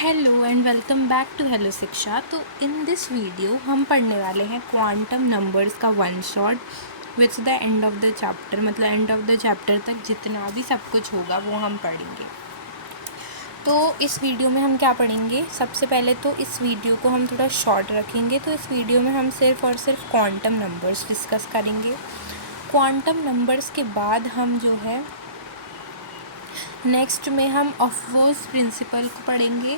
Hello and welcome back to hello Shiksha. तो in this video हम पढ़ने वाले हैं क्वांटम नंबर्स का one shot which the end of the chapter, मतलब एंड ऑफ द चैप्टर तक जितना भी सब कुछ होगा वो हम पढ़ेंगे। तो इस वीडियो में हम क्या पढ़ेंगे, सबसे पहले तो इस वीडियो को हम थोड़ा शॉर्ट रखेंगे। तो इस वीडियो में हम सिर्फ और सिर्फ क्वांटम नंबर्स डिस्कस करेंगे। क्वांटम नंबर्स के बाद हम जो है नेक्स्ट में हम ऑफवर्स प्रिंसिपल को पढ़ेंगे।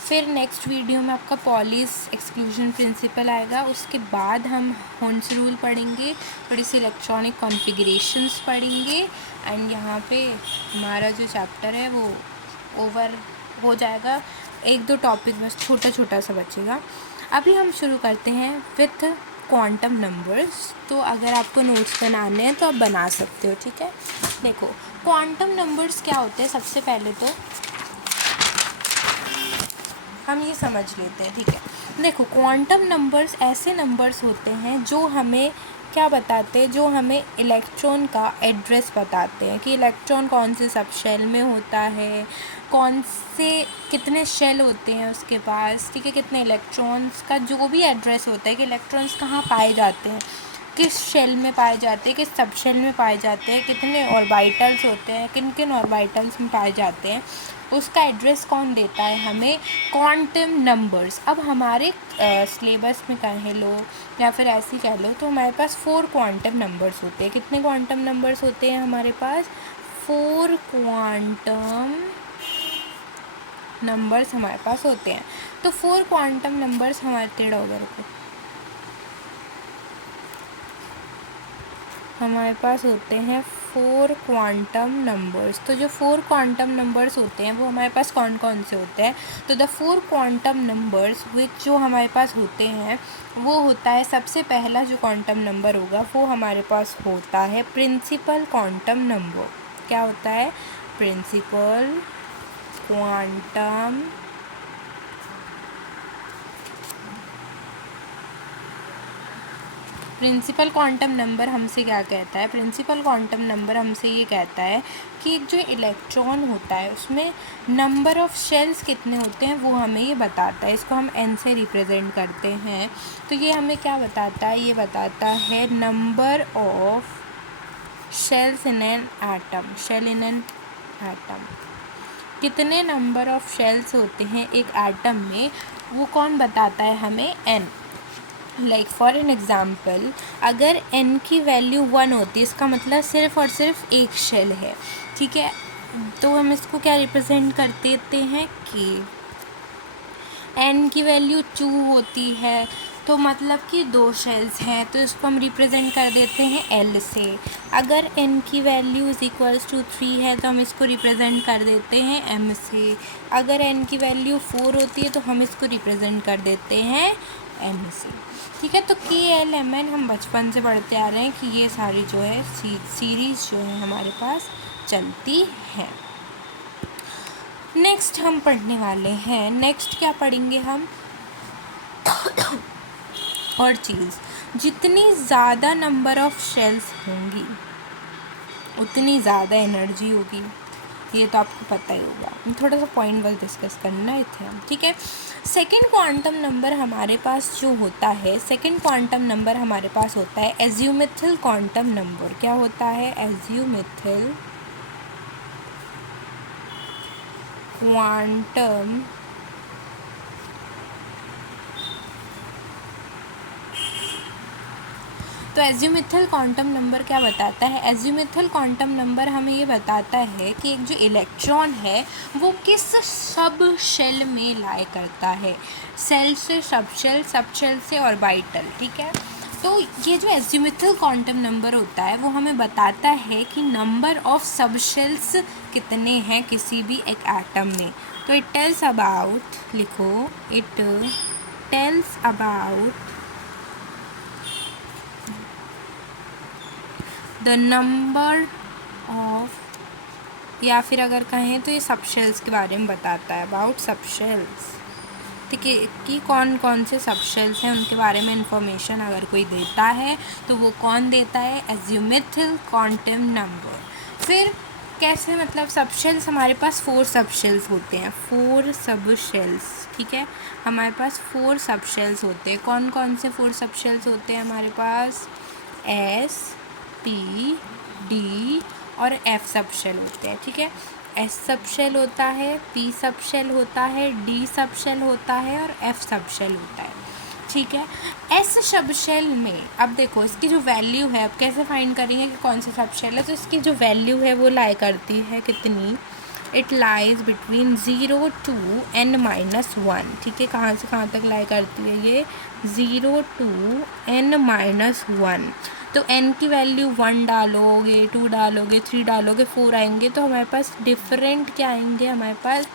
फिर नेक्स्ट वीडियो में आपका पॉलीज एक्सक्लूजन प्रिंसिपल आएगा। उसके बाद हम होन्स रूल पढ़ेंगे, थोड़ी सी इलेक्ट्रॉनिक कॉन्फ़िगरेशंस पढ़ेंगे एंड यहाँ पे हमारा जो चैप्टर है वो ओवर हो जाएगा। एक दो टॉपिक बस छोटा छोटा सा बचेगा। अभी हम शुरू करते हैं विथ क्वांटम नंबर्स। तो अगर आपको नोट्स बनाने हैं तो आप बना सकते हो, ठीक है। देखो क्वांटम नंबर्स क्या होते हैं, सबसे पहले तो हम ये समझ लेते हैं, ठीक है। देखो क्वांटम नंबर्स ऐसे नंबर्स होते हैं जो हमें क्या बताते हैं, जो हमें इलेक्ट्रॉन का एड्रेस बताते हैं कि इलेक्ट्रॉन कौन से सब शेल में होता है, कौन से कितने शेल होते हैं उसके पास, ठीक है, कितने इलेक्ट्रॉन्स का जो भी एड्रेस होता है कि इलेक्ट्रॉन्स कहाँ पाए जाते हैं, किस शेल में पाए जाते हैं, किस सब शेल में पाए जाते हैं, कितने ऑर्बिटल्स होते हैं, किन किन ऑर्बिटल्स में पाए जाते हैं, उसका एड्रेस कौन देता है हमें, क्वांटम नंबर्स। अब हमारे सिलेबस में कह लो या फिर ऐसे कह लो तो हमारे पास 4 क्वांटम नंबर्स होते हैं। कितने क्वांटम नंबर्स होते हैं हमारे पास? 4 क्वांटम नंबर्स हमारे पास होते हैं। तो 4 क्वांटम नंबर्स हमारे टेढ़ा हो गया हमारे पास होते हैं 4 क्वांटम नंबर्स। तो जो 4 क्वांटम नंबर्स होते हैं वो हमारे पास कौन कौन से होते हैं? तो द 4 क्वांटम नंबर्स विच जो हमारे पास होते हैं वो होता है, सबसे पहला जो क्वांटम नंबर होगा वो हमारे पास होता है प्रिंसिपल क्वांटम नंबर। क्या होता है? Principal quantum principal quantum number हमसे क्या कहता है? प्रिंसिपल क्वांटम नंबर हमसे ये कहता है कि जो इलेक्ट्रॉन होता है उसमें नंबर ऑफ़ शेल्स कितने होते हैं वो हमें ये बताता है। इसको हम n से रिप्रेजेंट करते हैं। तो ये हमें क्या बताता है? ये बताता है number of shells in an atom. Shell in an atom, कितने नंबर ऑफ़ शेल्स होते हैं एक एटम में, वो कौन बताता है हमें? n। Like for an example, अगर n की वैल्यू 1 होती है इसका मतलब सिर्फ़ और सिर्फ एक शेल है, ठीक है। तो हम इसको क्या रिप्रेजेंट कर देते हैं कि n की वैल्यू 2 होती है तो मतलब कि 2 शेल्स हैं, तो इसको हम रिप्रेजेंट कर देते हैं l से। अगर n की वैल्यू इज़ इक्वल्स टू 3 है तो हम इसको रिप्रेजेंट कर देते हैं m से। अगर n की वैल्यू 4 होती है तो हम इसको रिप्रेजेंट कर देते हैं m से, ठीक है। तो KLMN हम बचपन से पढ़ते आ रहे हैं कि ये सारी जो है सीरीज़ जो है हमारे पास चलती है। नेक्स्ट हम पढ़ने वाले हैं, नेक्स्ट क्या पढ़ेंगे हम? और चीज़, जितनी ज़्यादा नंबर ऑफ़ शेल्स होंगी उतनी ज़्यादा एनर्जी होगी। ये तो आपको पता ही होगा, थोड़ा सा पॉइंट बस डिस्कस करना है थे हम, ठीक है। सेकंड क्वांटम नंबर हमारे पास जो होता है, सेकंड क्वांटम नंबर हमारे पास होता है एज्यूमेथल क्वांटम नंबर। क्या होता है? एज्यूमेथल क्वांटम तो एज्यूमेथल क्वांटम नंबर क्या बताता है? एज्यूमेथल क्वांटम नंबर हमें ये बताता है कि एक जो इलेक्ट्रॉन है वो किस सब शेल में लाए करता है। सेल से सब शेल से ऑर्बिटल, ठीक है। तो ये जो एज्यूमेथल क्वांटम नंबर होता है वो हमें बताता है कि नंबर ऑफ सब शेल्स कितने हैं किसी भी एक एटम में। तो इट टेल्स अबाउट, लिखो, it tells about the number of, या फिर अगर कहें तो ये सब शेल्स के बारे में बताता है, अबाउट सब शेल्स, ठीक है, कि कौन कौन से सब शेल्स हैं उनके बारे में इंफॉर्मेशन अगर कोई देता है तो वो कौन देता है? एज्यूमेथल क्वांटम नंबर। फिर कैसे, मतलब सब शेल्स हमारे पास 4 सब शेल्स होते हैं, 4 सब शेल्स, ठीक है। हमारे पास 4 सब शेल्स होते हैं। कौन कौन से 4 सब शेल्स होते हैं हमारे पास? एस, पी, डी और एफ सब शेल होते हैं, ठीक है। एस सब शेल होता है, पी सब शेल होता है, डी सब शेल होता है और एफ सब शेल होता है, ठीक है। एस सब शेल में अब देखो इसकी जो वैल्यू है, अब कैसे फाइंड करेंगे कि कौन सा सब शेल है, तो इसकी जो वैल्यू है वो लाई करती है कितनी, it lies between 0 to n-1, ठीक है। कहाँ से कहाँ तक लाई करती है ये? 0 टू n-1। तो n की वैल्यू 1 डालोगे, 2 डालोगे, 3 डालोगे, 4 आएंगे, तो हमारे पास डिफरेंट क्या आएंगे, हमारे पास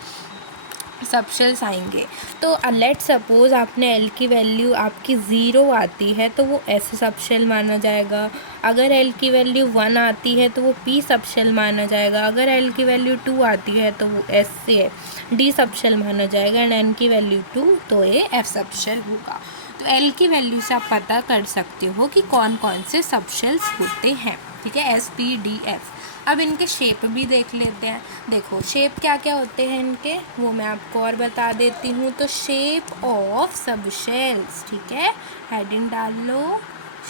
सब शेल्स आएंगे। तो लेट सपोज आपने एल की वैल्यू आपकी 0 आती है तो वो एस सब शेल माना जाएगा। अगर एल की वैल्यू 1 आती है तो वो पी सब शेल माना जाएगा। अगर एल की वैल्यू 2 आती है तो वो एस से डी सब शेल माना जाएगा। एंड एन की वैल्यू 2 तो ये एफ सब शेल होगा। तो एल की वैल्यू से आप पता कर सकते हो कि कौन कौन से सब शेल्स होते हैं, ठीक है। S, P, D, F. अब इनके शेप भी देख लेते हैं। देखो शेप क्या क्या होते हैं इनके, वो मैं आपको और बता देती हूँ। तो शेप ऑफ सब शेल्स, ठीक है, हेडिंग डाल लो,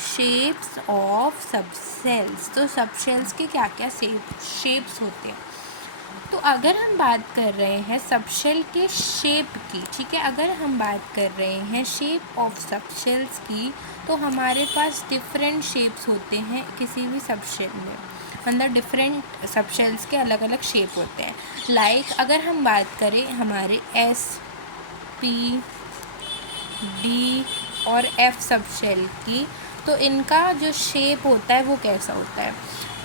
शेप्स ऑफ सब शेल्स। तो सब शेल्स के क्या क्या शेप्स होते हैं। तो अगर हम बात कर रहे हैं सब शेल के शेप की, ठीक है, अगर हम बात कर रहे हैं शेप ऑफ सब शेल्स की, तो हमारे पास डिफरेंट शेप्स होते हैं किसी भी सब शेल में। मतलब डिफरेंट सब शेल्स के अलग अलग शेप होते हैं। लाइक अगर हम बात करें हमारे एस, पी, डी और एफ सब शेल की, तो इनका जो शेप होता है वो कैसा होता है।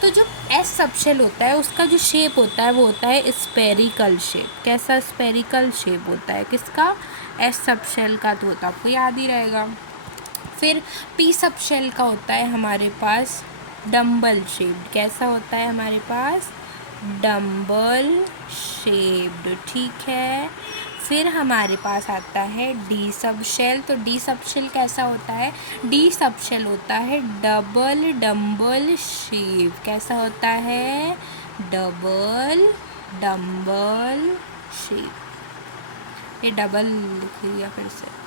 तो जो एस सब शेल होता है उसका जो शेप होता है वो होता है स्पेरिकल शेप। कैसा स्पेरिकल शेप होता है किसका? एस सब शेल का, तो होता आपको याद ही रहेगा। फिर पी सब शेल का होता है हमारे पास डम्बल शेप्ड। कैसा होता है हमारे पास? डम्बल शेप्ड, ठीक है। फिर हमारे पास आता है डी सब शेल। तो डी सब शेल कैसा होता है? डी सब शेल होता है डबल डम्बल शेप। कैसा होता है? Double dumbbell shape. ये डबल लिख लिया फिर से।